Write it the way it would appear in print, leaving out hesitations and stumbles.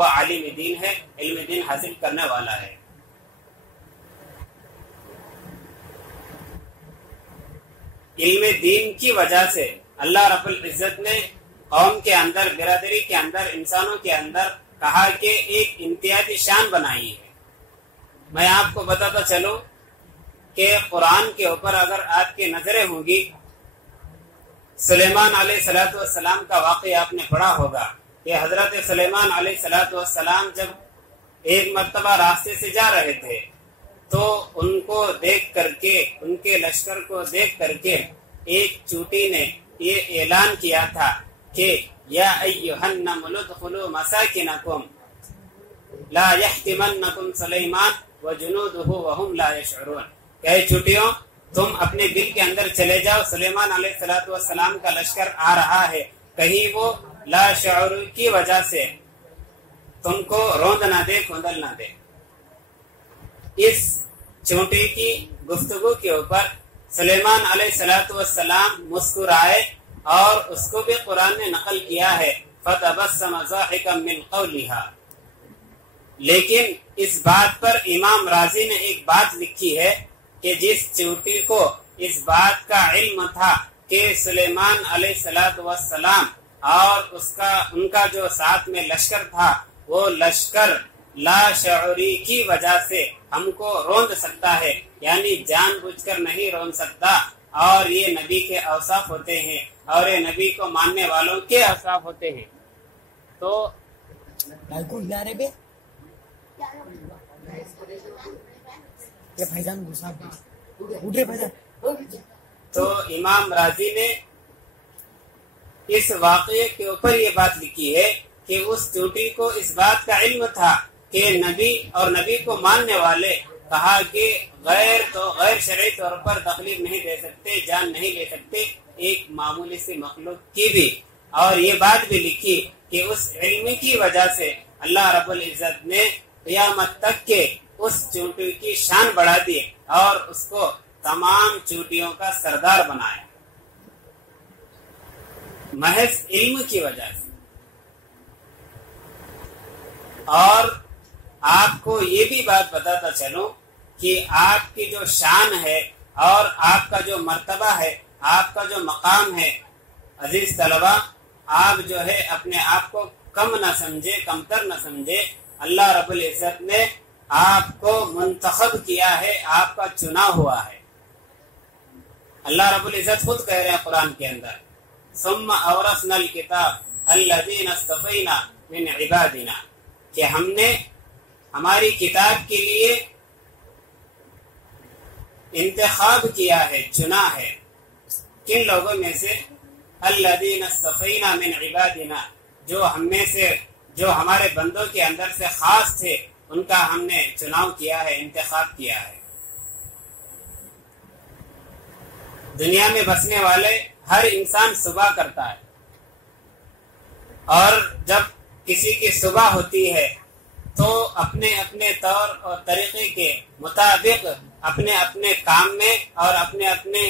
وہ عالم دین ہے، علم دین حاصل کرنے والا ہے۔ علم دین کی وجہ سے اللہ رب العزت نے قوم کے اندر، برادری کے اندر، انسانوں کے اندر کہا کہ ایک امتیازی شان بنائی ہے۔ میں آپ کو بتاتا چلوں کہ قرآن کے اوپر اگر آپ کی نظریں ہوں گی، سلیمان علیہ السلام کا واقعہ آپ نے پڑھا ہوگا کہ حضرت سلیمان علیہ السلام جب ایک مرتبہ راستے سے جا رہے تھے تو ان کو دیکھ کر کے، ان کے لشکر کو دیکھ کر کے ایک چونٹی نے یہ اعلان کیا تھا کہ یا ایھا النمل ادخلوا مساکنکم لا یحطمنکم سلیمان وجنودہ وہم لا یشعرون، کہ چونٹیوں تم اپنے دل کے اندر چلے جاؤ، سلیمان علیہ السلام کا لشکر آ رہا ہے، کہیں وہ لا شعور کی وجہ سے تم کو روند نہ دے، کھوندل نہ دے۔ اس چونٹی کی گفتگو کے اوپر سلیمان علیہ السلام مسکرائے، اور اس کو بھی قرآن نے نقل کیا ہے فَتَبَسَّمَ ضَاحِكًا مِّن قَوْلِهَا۔ لیکن اس بات پر امام رازی نے ایک بات لکھی ہے کہ جس چونٹی کو اس بات کا علم تھا کہ سلیمان علیہ السلام اور ان کا جو ساتھ میں لشکر تھا وہ لشکر لا شعوری کی وجہ سے ہم کو روند سکتا ہے، یعنی جان بوجھ کر نہیں روند سکتا، اور یہ نبی کے اوصاف ہوتے ہیں اور یہ نبی کو ماننے والوں کے اوصاف ہوتے ہیں۔ تو امام راضی نے اس واقعے کے اوپر یہ بات لکھی ہے کہ اس چونٹی کو اس بات کا علم تھا کہ نبی اور نبی کو ماننے والے کہا کہ غیر شرعی طور پر تکلیف نہیں دے سکتے، جان نہیں لے سکتے ایک معمولی سی مخلوق کی بھی، اور یہ بات بھی لکھی کہ اس علم کی وجہ سے اللہ رب العزت نے قیامت تک کے اس چونٹی کی شان بڑھا دی اور اس کو تمام چونٹیوں کا سردار بنایا، محض علم کی وجہ سے۔ اور آپ کو یہ بھی بات بتاتا چلوں کہ آپ کی جو شان ہے اور آپ کا جو مرتبہ ہے، آپ کا جو مقام ہے، عزیز طلبہ، آپ جو ہے اپنے آپ کو کم نہ سمجھے، کمتر نہ سمجھے۔ اللہ رب العزت نے آپ کو منتخب کیا ہے، آپ کا چنا ہوا ہے۔ اللہ رب العزت خود کہہ رہے ہیں قرآن کے اندر ثم اورثنا الکتاب الذین اصطفینا من عبادنا، کہ ہم نے ہماری کتاب کے لیے انتخاب کیا ہے، چنا ہے، کن لوگوں میں سے؟ الذین اصطفینا من عبادنا، جو ہم میں سے، جو ہمارے بندوں کے اندر سے خاص تھے، ان کا ہم نے چناؤ کیا ہے، انتخاب کیا ہے۔ دنیا میں بسنے والے ہر انسان صبح کرتا ہے، اور جب کسی کی صبح ہوتی ہے تو اپنے اپنے طور اور طریقے کے مطابق اپنے اپنے کام میں اور اپنے اپنے